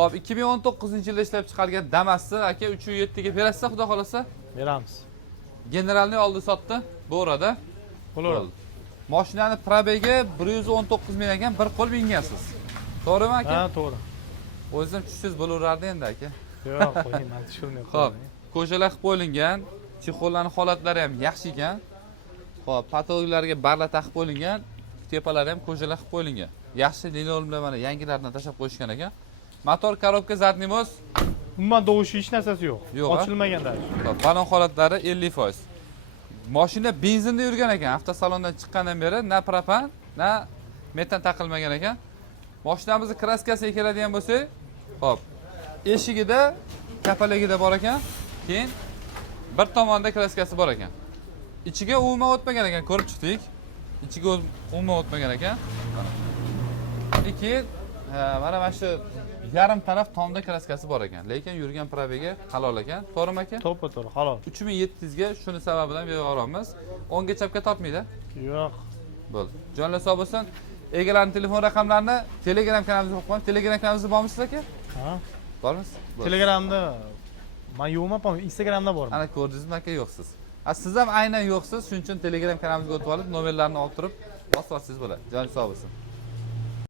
Hop, 2019-yilda ishlab chiqarilgan Damas'ni aka 307 ga berasiz, xudo xolasa. Beramiz. Generalni oldi sotdi, bo'rada. Bo'ladi. Mashinani probegi 119 ming ekan, bir qo'l mingansiz. To'g'rimi aka? Ha, to'g'ri. O'zim tushsiz bo'laverardi endi aka. Yo'q, qo'ying, men tushirmay Xo'p, qo'yaman. ko'chalar qilib qo'yilgan, chexollarning holatlari ham yaxshi ekan. Xo'p, patologlarga barlar taqib qo'yilgan, tepalari ham ko'chalar qilib qo'yilgan. Yaxshi linoleum bilan mana yangilardan tashab qo'yishgan ekan. Motor, korobka, zadniy mos. Umuman dovushi hech narsasi yo'q. Yo'q, a? Ochilmagan даже. Xo'p, balon holatlari 50%. Mashina benzinda yurgan ekan. Avtosalondan chiqqandan beri na propan, na metan taqilmagan ekan. Mashinamizning kraskasiga keladigan bo'lsak, hop, eshigida, kapaligida bor ekan. Keyin bir tomonda kraskasi bor ekan. Ichiga umuman o'tmagan ekan, ko'rib chiqdik. Ichiga umuman o'tmagan ekan. Keyin mana shu yarim taraf tomda kraskasi bor ekan, lekin yurgan probegi halol ekan. To'g'rimi aka? To'g'ri, halol. 3700 ga shuni sababidan beraveramiz. 10 ga chapga topmaydi. Yo'q. Bo'ldi. Jonlar sog' bo'lsin. Egalarning telefon raqamlarini Telegram kanalimizga qo'yib qo'ying. Telegram kanalimizda bormisiz aka? Ha? Bormisiz? Telegramda men yo'qman, Instagramda borman. Ana ko'rdingizmi aka, yo'qsiz. Siz ham aynan yo'qsiz, shuning uchun Telegram kanalimizga o'tib olib, nomerlarni olib turib bosib olsangiz bo'ladi. Joningiz sog' bo'lsin.